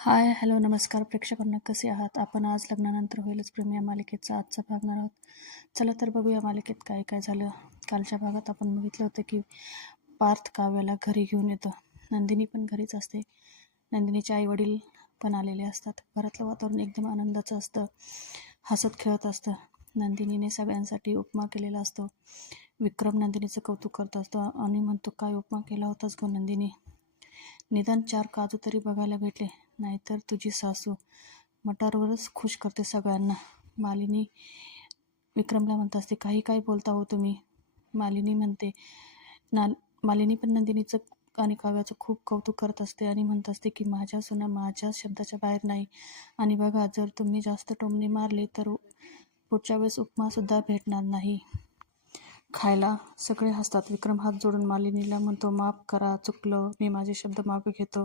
हाय, hello, नमस्कार प्रेक्षकांना, कसे आहात? आपण आज लग्नानंतर होईलच प्रेम या मालिकेचा आजचा भागणार आहोत. चला तर बघूया मालिकेत काय काय झालं. कालच्या भागात आपण बघितलं होतं की पार्थ काव्याला घरी घेऊन येतो. नंदिनी पण घरीच असते. नंदिनीचे आई वडील पण आलेले असतात. घरातलं वातावरण एकदम आनंदाचं असतं, हसत खेळत असतं. नंदिनीने सगळ्यांसाठी उपमा केलेला असतो. विक्रम नंदिनीचं कौतुक करत असतो आणि म्हणतो, काय उपमा केला होतास गो नंदिनी? निदान 4 काजू तरी बघायला भेटले, नाहीतर तुझी सासू मटारवरच खुश करते सगळ्यांना. मालिनी विक्रमला म्हणत असते, काही काय बोलता हो तुम्ही? मालिनी म्हणते ना मालिनी पण नंदिनीचं आणि काव्याचं खूप कौतुक करत असते आणि म्हणत असते की माझ्या सुना माझ्या शब्दाच्या बाहेर नाही. आणि बघा, जर तुम्ही जास्त टोमणे मारले तर पुढच्या वेळेस उपमासुद्धा भेटणार नाही खायला. सगळे हसतात. विक्रम हात जोडून मालिनीला म्हणतो, माफ करा, चुकलं, मी माझे शब्द मागे घेतो.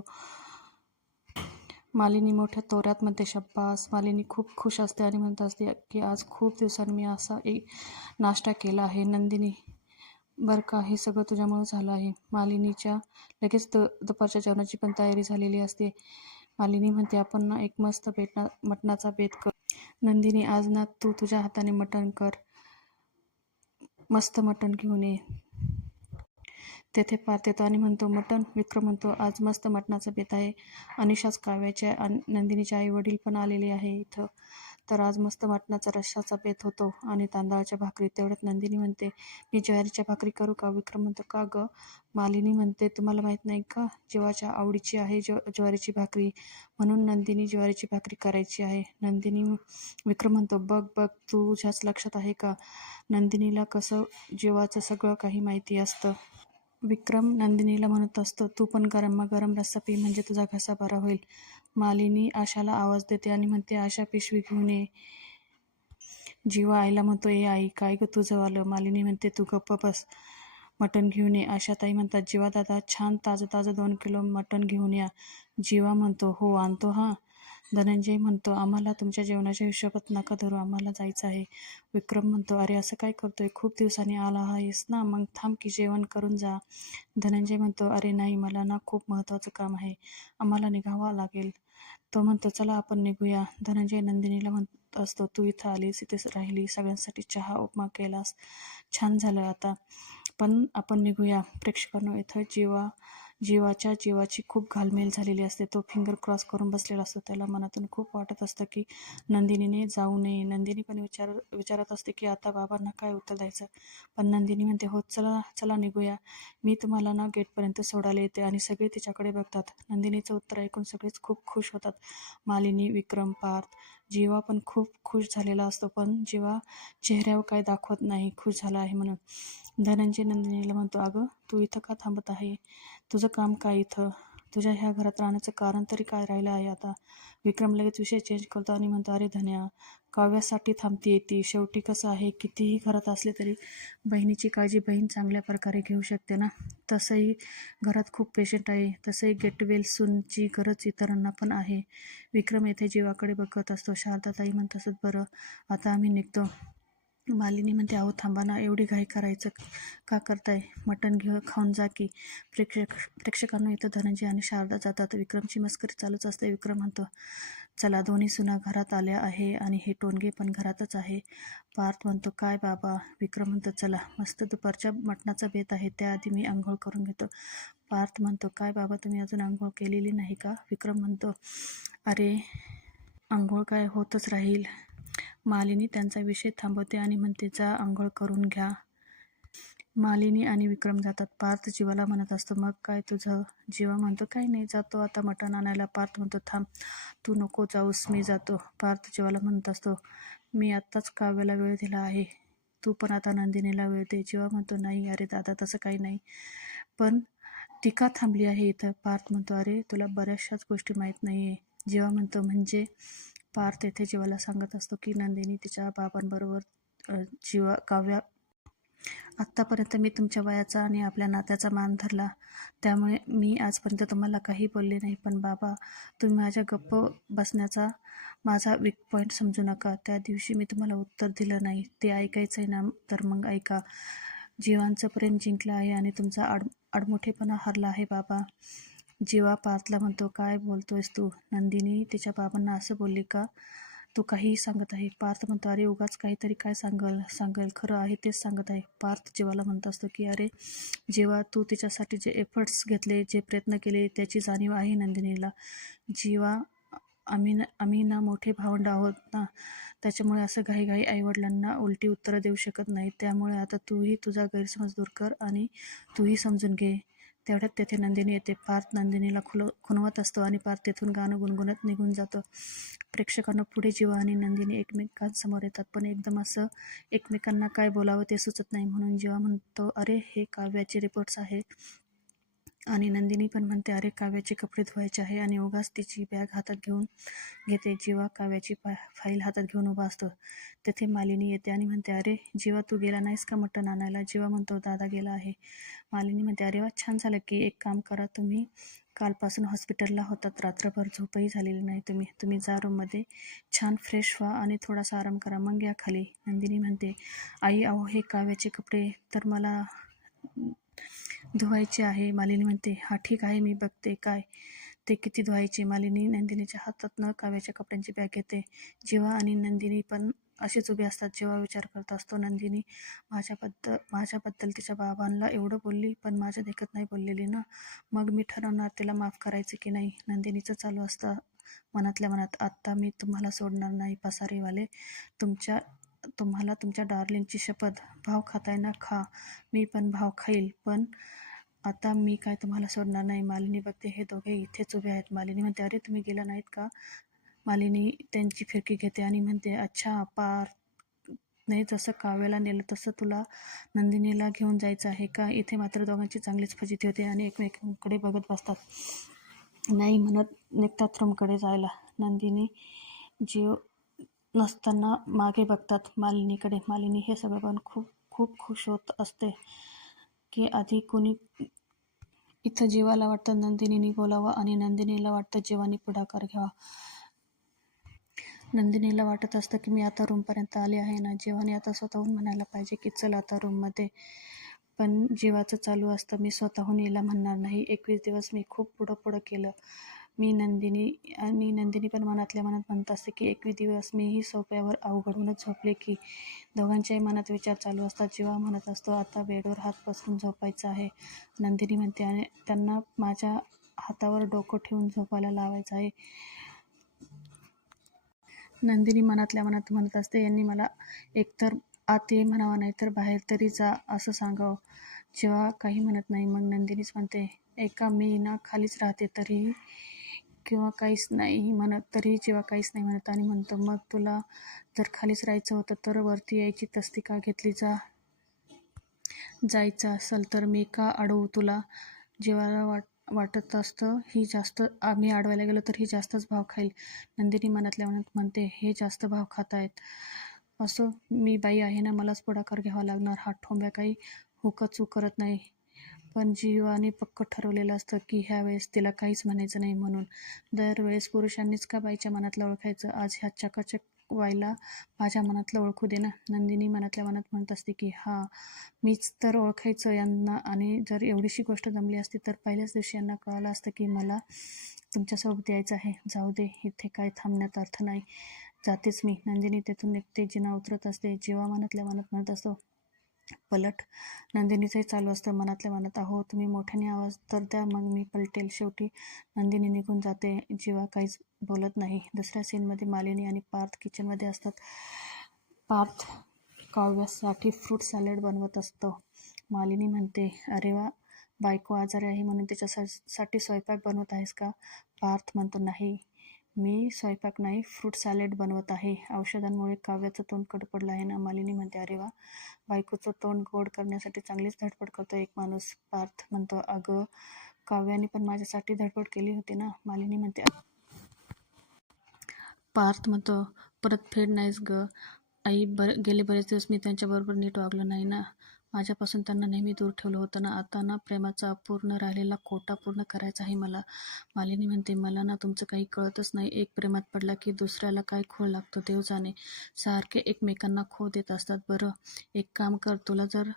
मालिनी मोठ्या तोऱ्यात म्हणते, शब्बास. मालिनी खूप खुश असते आणि म्हणत असते की आज खूप दिवसांनी मी असा एक नाश्ता केला आहे. नंदिनी, बरं का, हे सगळं तुझ्यामुळे झालं आहे. मालिनीच्या लगेच दुपारच्या जेवणाची पण तयारी झालेली असते. मालिनी म्हणते, आपण ना एक मस्त मटणाचा बेत कर. नंदिनी, आज ना तू तुझ्या हाताने मटण कर, मस्त मटण घेऊन ये. तेथे पार्थ येतो आणि म्हणतो, मटण? विक्रम म्हणतो, आज मस्त मटणाचा बेत आहे. अनिशाच, काव्याच्या आणि नंदिनीचे आई वडील पण आलेले आहे इथं, तर आज मस्त मटणाचा रश्शाचा बेत होतो आणि तांदळाच्या भाकरी. तेवढ्यात नंदिनी म्हणते, मी ज्वारीच्या भाकरी करू का? विक्रम म्हणतो, का ग? मालिनी म्हणते, तुम्हाला माहीत नाही का, जीवाच्या आवडीची आहे ज्वारीची भाकरी, म्हणून नंदिनी ज्वारीची भाकरी करायची आहे. विक्रम म्हणतो, बघ बघ, तुझ्याच लक्षात आहे का? नंदिनीला कसं जीवाचं सगळं काही माहिती असतं. विक्रम नंदिनीला म्हणत असतो, तू पण गरमागरम रस्सा पी, म्हणजे तुझा घसा बरा होईल. मालिनी आशाला आवाज देते आणि म्हणते, आशा, पिशवी घेऊन ये. जीवा आईला म्हणतो, ए आई, काय ग तुझं आलं? मालिनी म्हणते, तू गप्प बस, मटण घेऊन ये. आशाताई म्हणतात, जीवा दादा, छान ताजं ताजं 2 किलो मटण घेऊन या. जीवा म्हणतो, हो आणतो हा. धनंजय म्हणतो, आम्हाला तुमच्या जेवणाच्या हिशोबात नका धरू, आम्हाला जायचं आहे. विक्रम म्हणतो, अरे असं काय करतोय, खूप दिवसांनी आला आहेस ना, मग थांब की जेवण करून जा. धनंजय म्हणतो, अरे नाही, मला ना खूप महत्त्वाचं काम आहे, आम्हाला निघावं लागेल. तो म्हणतो, चला आपण निघूया. धनंजय नंदिनीला म्हणत असतो, तू इथं आलीस, इथेच राहिली, सगळ्यांसाठी चहा उपमा केलास, छान झालं. आता पण आपण निघूया. प्रेक्षकांनो, इथं जीवाच्या जीवाची खूप घालमेल झालेली असते. तो फिंगर क्रॉस करून बसलेला असतो. त्याला मनातून खूप वाटत असतं की नंदिनीने जाऊ नये. नंदिनी पण विचारत असते की आता बाबांना काय उत्तर द्यायचं. पण नंदिनी म्हणते, हो चला चला निघूया, मी तुम्हाला ना गेटपर्यंत सोडायला येते. आणि सगळे तिच्याकडे बघतात. नंदिनीचं उत्तर ऐकून सगळेच खूप खुश होतात. मालिनी, विक्रम, पार्थ. जीवा पण खूप खुश झालेला असतो, पण जीवा चेहऱ्यावर काय दाखवत नाही खुश झाला आहे म्हणून. धनंजय नंदिनीला म्हणतो, अगं तू इथं का थांबत आहे? तुझं काम काय इथं? तुझ्या ह्या घरात राहण्याचं कारण तरी काय राहिलं आहे आता? विक्रम लगेच विषय चेंज करतो आणि म्हणतो, अरे धन्या, काव्यासाठी थांबते ती. शेवटी कसं आहे, कितीही घरात असले तरी बहिणीची काळजी बहीण चांगल्या प्रकारे घेऊ शकते ना. तसंही घरात खूप पेशंट आहे, तसंही गेट वेल सूनची गरज इतरांना पण आहे. विक्रम येथे जीवाकडे बघत असतो. शारदाताई म्हणत असत, बरं आता आम्ही निघतो. मालिनी म्हणते, अहो थांबा ना, एवढी घाई करायचं का करताय? मटण खाऊन जा की. प्रेक्षकांना इथं धनंजय आणि शारदा जातात. विक्रमची मस्करी चालूच असते. विक्रम म्हणतो, चला, दोन्ही सुना घरात आल्या आहे आणि हे टोनगे पण घरातच आहे. पार्थ म्हणतो, काय बाबा? विक्रम म्हणतो, चला, मस्त दुपारच्या मटणाचा बेत आहे, त्याआधी मी आंघोळ करून घेतो. पार्थ म्हणतो, काय बाबा, तुम्ही अजून आंघोळ केलेली नाही का? विक्रम म्हणतो, अरे आंघोळ काय होतच राहील. मालिनी त्यांचा विषय थांबवते आणि म्हणते, जा आंघोळ करून घ्या. मालिनी आणि विक्रम जातात. पार्थ जीवाला म्हणत असतो, मग काय तुझं? जीवा म्हणतो, काही नाही, जातो आता मटण आणायला. पार्थ म्हणतो, थांब, तू नको जाऊस, मी जातो. पार्थ जीवाला म्हणत असतो, मी आत्ताच काव्याला वेळ दिला आहे, तू पण आता नंदिनीला वेळ दे. जीवा म्हणतो, नाही अरे दादा, तसं काही नाही, पण ती का थांबली आहे इथं? पार्थ म्हणतो, अरे तुला बऱ्याचशाच गोष्टी माहीत नाही आहे. जीवा म्हणतो, म्हणजे? पार्थ येथे जीवाला सांगत असतो की नंदिनी तिच्या बाबांबरोबर काव्या, आत्तापर्यंत मी तुमच्या वयाचा आणि आपल्या नात्याचा मान धरला, त्यामुळे मी आजपर्यंत तुम्हाला काही बोलले नाही. पण बाबा, तुम्ही माझ्या गप्प बसण्याचा माझा वीक पॉईंट समजू नका. त्या दिवशी मी तुम्हाला उत्तर दिलं नाही, ते ऐकायचं आहे ना, तर मग ऐका. जीवांचं प्रेम जिंकलं आहे आणि तुमचा आडमुठेपणा हरला आहे बाबा. जीवा पार्थला म्हणतो, काय बोलतोयस तू? नंदिनी तिच्या बाबांना असं बोलली का? तू काहीही सांगत आहे. पार्थ म्हणतो, अरे उगाच काहीतरी काय सांगेल, खरं आहे तेच सांगत आहे. पार्थ जीवाला म्हणत असतो की अरे जीवा, तू तिच्यासाठी जे एफर्ट्स घेतले, जे प्रयत्न केले त्याची जाणीव आहे नंदिनीला. जीवा, आम्ही ना मोठे भावंड आहोत ना, त्याच्यामुळे असं घाईघाई आईवडिलांना उलटी उत्तरं देऊ शकत नाही. त्यामुळे आता तूही तुझा गैरसमज दूर कर आणि तूही समजून घे. तेवढ्यात तेथे नंदिनी येते. पार्थ नंदिनीला खुणवत असतो आणि पार्थ तेथून गाणं गुणगुणत निघून जातो. प्रेक्षकांना पुढे जीवा आणि नंदिनी एकमेकांसमोर येतात, पण एकदम असं एकमेकांना काय बोलावं ते सुचत नाही. म्हणून जीवा म्हणतो, अरे हे काव्याचे रिपोर्ट्स आहे. आणि नंदिनी पण म्हणते, अरे काव्याचे कपडे धुवायचे आहे. आणि उगाच तिची बॅग हातात घेते. जीवा काव्याची फाईल हातात घेऊन उभा असतो. तेथे मालिनी येते आणि म्हणते, अरे जीवा, तू गेला नाहीस का मटण आणायला? जीवा म्हणतो, दादा गेला आहे. मालिनी म्हणते, अरे वा, छान झालं की. एक काम करा, तुम्ही कालपासून हॉस्पिटलला होतात, रात्रभर झोपही झालेली नाही. तुम्ही जा रूममध्ये, छान फ्रेश व्हा आणि थोडासा आराम करा, मग या खाली. नंदिनी म्हणते, आई अहो, हे काव्याचे कपडे तर मला धुवायचे आहे. मालिनी म्हणते, हा ठीक आहे, मी बघते काय ते किती धुवायचे. मालिनी नंदिनीच्या हातातनं काव्याच्या कपड्यांची बॅग घेते. जीवा आणि नंदिनी पण असेच उभे असतात. जेव्हा विचार करत असतो, नंदिनी माझ्याबद्दल तिच्या बाबांना एवढं बोलली, पण माझ्या देखत नाही बोललेली ना, मग मी ठरवणार तिला माफ करायचं की नाही. नंदिनीचं चालू असतं मनातल्या मनात, आत्ता मी तुम्हाला सोडणार नाही पसारेवाले. तुम्हाला तुमच्या डार्लिंगची शपथ. भाव खाताय ना, खा, मी पण भाव खाईल, पण आता मी काय तुम्हाला सोडणार नाही. मालिनी बघते, हे दोघे इथेच उभे आहेत. मालिनी म्हणते, अरे तुम्ही गेला नाहीत का? मालिनी त्यांची फिरकी घेते आणि म्हणते, अच्छा, पार्थने जसं काव्याला नेलं तसं तुला नंदिनीला घेऊन जायचं आहे का? इथे मात्र दोघांची चांगलीच फजिती होते आणि एकमेकांकडे बघत बसतात. नाही म्हणत निघतात रूमकडे जायला. नंदिनी जीव नसताना मागे बघतात मालिनीकडे. मालिनी हे सगळं पण खूप खूप खुश होत असते की आधी कुणी. इथं जीवाला वाटतं नंदिनीने बोलावं आणि नंदिनीला वाटतं जीवानी पुढाकार घ्यावा. नंदिनीला वाटत असतं की मी आता रूमपर्यंत आली आहे ना, जीवाने आता स्वतःहून म्हणायला पाहिजे की चल आता रूममध्ये. पण जीवाचं चालू असतं, मी स्वतःहून यायला म्हणणार नाही. 21 दिवस मी खूप पुढं केलं. नंदिनी पण मनातल्या मनात म्हणत असते की 21 दिवस मीही सोफ्यावर अवघडूनच झोपले की. दोघांच्याही मनात विचार चालू असतात. जीवा म्हणत असतो, आता बेडवर हात पसरून झोपायचं आहे. नंदिनी म्हणते, आणि त्यांना माझ्या हातावर डोकं ठेवून झोपायला लावायचं आहे. नंदिनी मनातल्या मनात म्हणत असते, यांनी मला एकतर आत ये म्हणावं, नाहीतर बाहेर तरी जा असं सांगावं. जेव्हा काही म्हणत नाही. मग नंदिनीच म्हणते, एका मी ना खालीच राहते तरीही किंवा काहीच नाही म्हणत, तरीही जेव्हा काहीच नाही म्हणत आणि म्हणतो, मग तुला जर खालीच राहायचं होतं तर वरती यायची तस्ती का घेतली? जायचं असेल तर मी का अडवू तुला? जेव्हा वाटत असतं आम्ही अडवायला गेलो तर ही जास्तच भाव खाईल. नंदिनी मनातल्या मनात म्हणते, हे जास्त भाव खात आहेत. असो, मी बाई आहे ना, मलाच पुढाकार घ्यावा लागणार. हा ठोंब्या काही हुकचूक करत नाही. पण जीवाने पक्क ठरवलेलं असतं की ह्या वेळेस तिला काहीच म्हणायचं नाही म्हणून. दरवेळेस पुरुषांनीच का बाईच्या मनातलं ओळखायचं? आज ह्या चकाचक व्हायला माझ्या मनातलं ओळखू दे ना. नंदिनी मनातल्या मनात म्हणत असते की मीच तर ओळखायचं यांना, आणि जर एवढीशी गोष्ट जमली असती तर पहिल्याच दिवशी यांना कळलं असतं की मला तुमच्यासोबत यायचं आहे. जाऊ दे, इथे काय थांबण्यात अर्थ नाही, जातेच मी. नंदिनी तेथून निघते. जिना उतरत असते. जेव्हा मनातल्या मनात म्हणत असतो, पलट. नंदिनीचंही चालू असतं मनातल्या मनात, अहो तुम्ही मोठ्याने आवाज तर द्या, मग मी पलटेल. शेवटी नंदिनी निघून जाते. जीवा काहीच बोलत नाही. दुसऱ्या सीनमध्ये मालिनी आणि पार्थ किचनमध्ये असतात. पार्थ काव्यासाठी फ्रूट सॅलड बनवत असतो. मालिनी म्हणते, अरे वा, बायको आजारी आहे म्हणून तिच्यासाठी स्वयंपाक बनवत आहेस का? पार्थ म्हणतो, नाही, मी स्वयंपाक नाही, फ्रूट सॅलड बनवत आहे. औषधांमुळे काव्याचं तोंड कडपडलं आहे ना. मालिनी म्हणते, अरे वा, बायकोचं तोंड गोड करण्यासाठी चांगलीच धडपड करतो एक माणूस. पार्थ म्हणतो, अगं, काव्याने पण माझ्यासाठी धडपड केली होती ना. मालिनी म्हणते. पार्थ म्हणतो, परतफेड नाहीस ग आई. गेले बरेच दिवस मी त्यांच्याबरोबर नीट वागलो नाही ना. माझ्यापासून त्यांना नेहमी दूर ठेवलं होतं ना. आता ना प्रेमाचा अपूर्ण राहिलेला कोटा पूर्ण करायचा आहे मला. मालिनी म्हणते, मला ना तुमचं काही कळतच नाही. एक प्रेमात पडला की दुसऱ्याला काय खूळ लागतो देव जाणे. सारखे एकमेकांना खो देत असतात. बरं, एक काम कर, तुला जर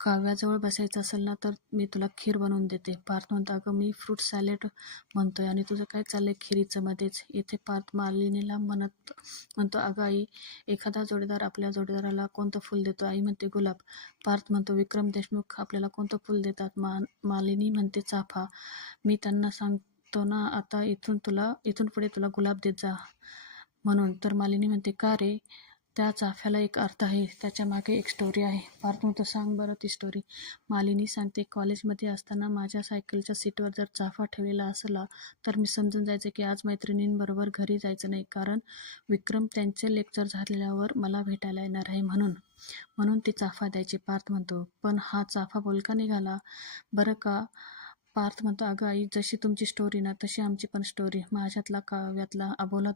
काव्याजवळ बसायचं असेल ना तर मी तुला खीर बनवून देते. पार्थ म्हणतो, अगं मी फ्रूट सॅलेड म्हणतोय आणि तुझं काय चाललंय खिरीचं मध्येच. इथे पार्थ मालिनीला म्हणतो, अगं आई, एखादा जोडीदार आपल्या जोडीदाराला कोणतं फुल देतो? आई म्हणते गुलाब. पार्थ म्हणतो, विक्रम देशमुख आपल्याला कोणतं फुल देतात? मालिनी म्हणते चाफा. मी त्यांना सांगतो ना आता इथून पुढे तुला गुलाब देत जा म्हणून. तर मालिनी म्हणते, का रे? त्या चाफ्याला एक अर्थ आहे, त्याच्या मागे एक स्टोरी आहे. पार्थ म्हणतो, सांग बरं ती स्टोरी. मालिनी सांगते, कॉलेजमध्ये असताना माझ्या सायकलच्या सीटवर जर चाफा ठेवलेला असला तर मी समजून जायचे की आज मैत्रिणींबरोबर घरी जायचं नाही, कारण विक्रम त्यांचे लेक्चर झाल्यावर मला भेटायला येणार आहे म्हणून ती चाफा द्यायची. पार्थ म्हणतो, पण हा चाफा बोलका निघाला बरं का? पार्थ म्हणतो, अगं आई, जशी तुमची स्टोरी ना तशी आमची पण स्टोरी. माझ्यातला काव्यातला अबोला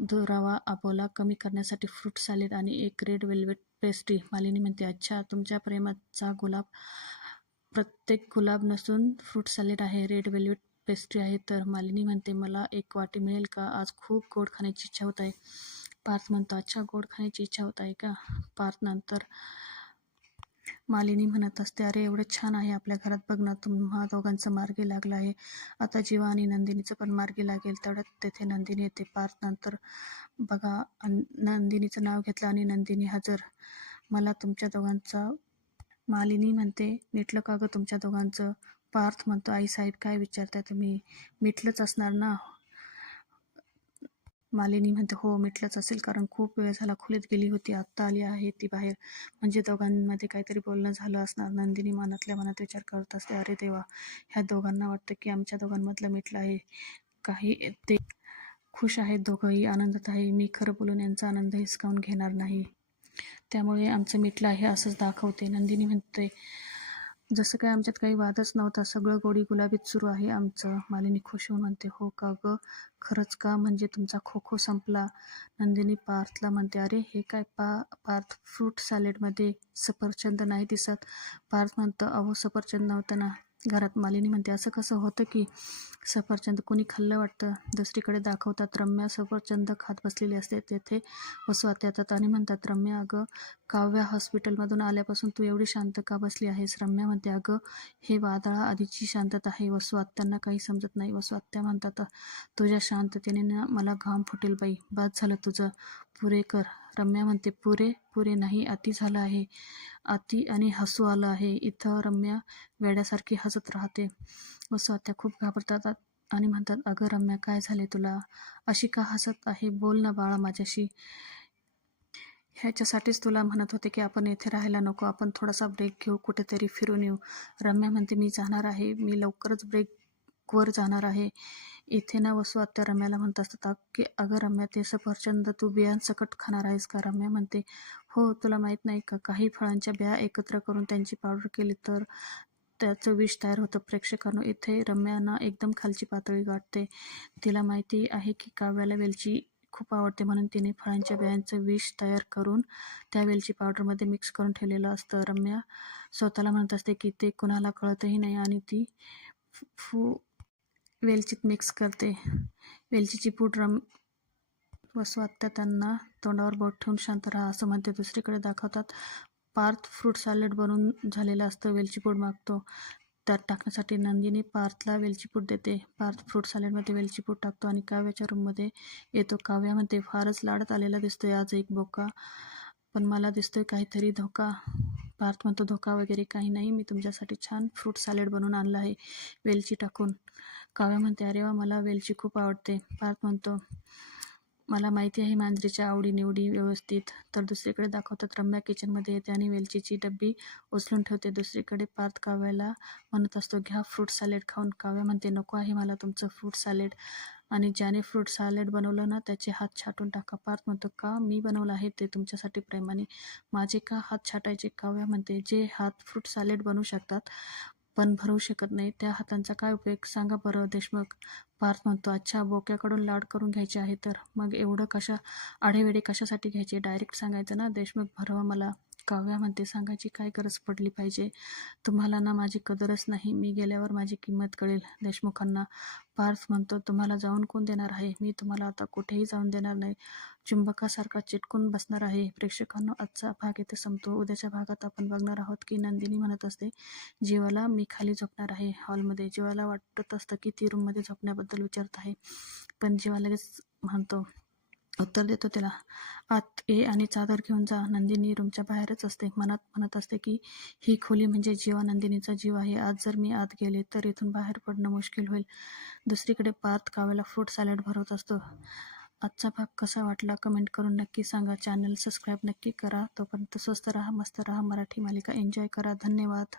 दुरावा अबोला कमी करण्यासाठी फ्रूट सॅलेड आणि एक रेड वेल्वेट पेस्ट्री. मालिनी म्हणते, अच्छा, तुमच्या प्रेमाचा गुलाब प्रत्येक गुलाब नसून फ्रूट सॅलेड आहे, रेड वेल्वेट पेस्ट्री आहे तर? मालिनी म्हणते, मला एक वाटी मिळेल का? आज खूप गोड खाण्याची इच्छा होत आहे. पार्थ म्हणतो, अच्छा, गोड खाण्याची इच्छा होत आहे का? पार्थ नंतर मालिनी म्हणत असते, अरे एवढं छान आहे आपल्या घरात, बघ ना, तुम्हा दोघांचं मार्गी लागलं आहे. आता जीवा आणि नंदिनीचं पण मार्गी लागेल. तेवढ्यात तेथे नंदिनी येते. पार्थ नंतर, बघा, नंदिनीचं नाव घेतलं आणि नंदिनी हजर. मला तुमच्या दोघांचा. मालिनी म्हणते, मिटलं का गं तुमच्या दोघांचं? पार्थ म्हणतो, आईसाहेब काय विचारताय तुम्ही? मिटलंच असणार ना. मालिनी म्हणते, हो, मिटलंच असेल, कारण खूप वेळ झाला खोलीत गेली होती, आत्ता आली आहे ती बाहेर. म्हणजे दोघांमध्ये काहीतरी बोलणं झालं असणार. नंदिनी मनातल्या मनात विचार करत असते, अरे देवा, ह्या दोघांना वाटतं की आमच्या दोघांमधलं मिटलं आहे. काही ते खुश आहेत, दोघंही आनंदात आहे. मी खरं बोलून यांचा आनंद हिसकावून घेणार नाही, त्यामुळे आमचं मिटलं आहे असंच दाखवते. नंदिनी म्हणते, जसं काय आमच्यात काही वादच नव्हता, सगळं गोडी गुलाबीत सुरू आहे आमचं. मालिनी खुश होऊन म्हणते, हो का गं, खरंच का? म्हणजे तुमचा खो संपला? नंदिनी पार्थला म्हणते, अरे हे काय पार्थ, फ्रूट सॅलेडमध्ये सफरचंद नाही दिसत? पार्थ म्हणतो, अहो सफरचंद नव्हतं ना घरात. मालिनी म्हणते, असं कसं होतं की सफरचंद कुणी खाल्लं वाटतं? दुसरीकडे दाखवतात रम्या सफरचंद खात बसलेली असते. तेथे वसू आत्या येतात आणि म्हणतात, रम्या, अगं काव्या हॉस्पिटलमधून आल्यापासून तू एवढी शांत का बसली आहेस? रम्या म्हणते, अगं हे वादळा आधीची शांतता आहे. वसू आत्यांना काही समजत नाही. वसू आत्या म्हणतात, तुझ्या शांततेने ना मला घाम फुटेल बाई, बाद झालं तुझं, पुरे कर. रम्या म्हणते, पुरे नाही, अति झालं आहे, अति, आणि हसू आलं आहे इथं. रम्या वेड्यासारखी हसत राहते. वसू आत्या खूप घाबरतात आणि म्हणतात, अगं रम्या, काय झाले तुला? अशी का हसत आहे? बोल ना बाळा माझ्याशी. ह्याच्यासाठीच तुला म्हणत होते की आपण येथे राहायला नको, आपण थोडासा ब्रेक घेऊ, कुठेतरी फिरून येऊ. रम्या म्हणते, मी जाणार आहे, मी लवकरच ब्रेकवर जाणार आहे. इथे ना वसू आत्या रम्याला म्हणत असतात की अगं रम्या, ते सफरचंद तू बियांसकट खाणार आहेस का? रम्या म्हणते, हो, तुला माहीत नाही का, काही फळांच्या बिया एकत्र करून त्यांची पावडर केली तर त्याचं विष तयार होतं. प्रेक्षकांनो, इथे रम्याना एकदम खालची पातळी गाठते. तिला माहिती आहे की काव्याला वेलची खूप आवडते, म्हणून तिने फळांच्या बियांचं विष तयार करून त्या वेलची पावडरमध्ये मिक्स करून ठेवलेलं असतं. रम्या स्वतःला म्हणत असते की ते कुणाला कळतही नाही आणि ती वेलचीत मिक्स करते. वेलचीची पूड. वसू आत्या त्यांना तोंडावर बोट ठेवून शांत राहा असं म्हणते. दुसरीकडे दाखवतात पार्थ फ्रूट सॅलेड बनवून झालेलं असतं. वेलची पूड मागतो, त्यात टाकण्यासाठी नंदिनी पार्थला वेलची पूड देते. पार्थ फ्रूट सॅलेडमध्ये वेलची पूड टाकतो आणि काव्याच्या रूममध्ये येतो. काव्या म्हणते, फारच लाडात आलेला दिसतोय आज एक बोका, पण मला दिसतोय काहीतरी धोका. पार्थ म्हणतो, धोका वगैरे काही नाही, मी तुमच्यासाठी छान फ्रूट सॅलेड बनवून आणलं आहे वेलची टाकून. काव्या म्हणते, अरे वा, मला वेलची खूप आवडते. पार्थ म्हणतो, मला माहिती आहे मांजरीच्या आवडीनिवडी व्यवस्थित. तर दुसरीकडे दाखवतात रम्या किचनमध्ये येते आणि वेलचीची डब्बी उचलून ठेवते. दुसरीकडे पार्थ काव्याला म्हणत असतो, घ्या फ्रूट सॅलेड खाऊन. काव्या म्हणते, नको आहे मला तुमचं फ्रूट सॅलेड, आणि ज्याने फ्रूट सॅलेड बनवलं ना त्याचे हात छाटून टाका. पार्थ म्हणतो, का? मी बनवलं आहे ते तुमच्यासाठी प्रेमाने, माझे का हात छाटायचे? काव्या म्हणते, जे हात फ्रूट सॅलेड बनवू शकतात पण भरवू शकत नाही त्या हातांचा काय उपयोग, सांगा बरं देशमुख. पार्थ म्हणतो, अच्छा, बोक्याकडून लाड करून घ्यायचे आहे तर मग एवढं आढेवेढे कशासाठी घ्यायचे? डायरेक्ट सांगायचं ना, देशमुख भरवा मला. काव्या म्हणते, सांगायची काय गरज पडली पाहिजे? तुम्हाला ना माझी कदरच नाही, मी गेल्यावर माझी किंमत कळेल देशमुखांना. पार्थ म्हणतो, तुम्हाला जाऊन कोण देणार आहे? मी तुम्हाला आता कुठेही जाऊन देणार नाही. चुंबकासारखा चिटकून बसणार आहे. प्रेक्षकांनो, आजचा भाग इथे संपतो. उद्याच्या भागात आपण बघणार आहोत की नंदिनी म्हणत असते जीवाला, मी खाली झोपणार आहे हॉलमध्ये. जीवाला वाटत असतं की ती रूममध्ये झोपण्याबद्दल विचारत आहे, पण जीवा लगेच म्हणतो, उत्तर देतो तिला, आत ये आणि चादर घेऊन जा. नंदिनी रूमच्या बाहेरच असते. मनात म्हणत असते की ही खोली म्हणजे जीवा नंदिनीचा जीव आहे. आज जर मी आत गेले तर इथून बाहेर पडणं मुश्किल होईल. दुसरीकडे पार्थ काव्याला फ्रूट सॅलड भरवत असतो. आजचा भाग कसा वाटला कमेंट करून नक्की सांगा. चॅनल सबस्क्राईब नक्की करा. तोपर्यंत स्वस्त राहा, मस्त राहा. मराठी मालिका एन्जॉय करा. धन्यवाद.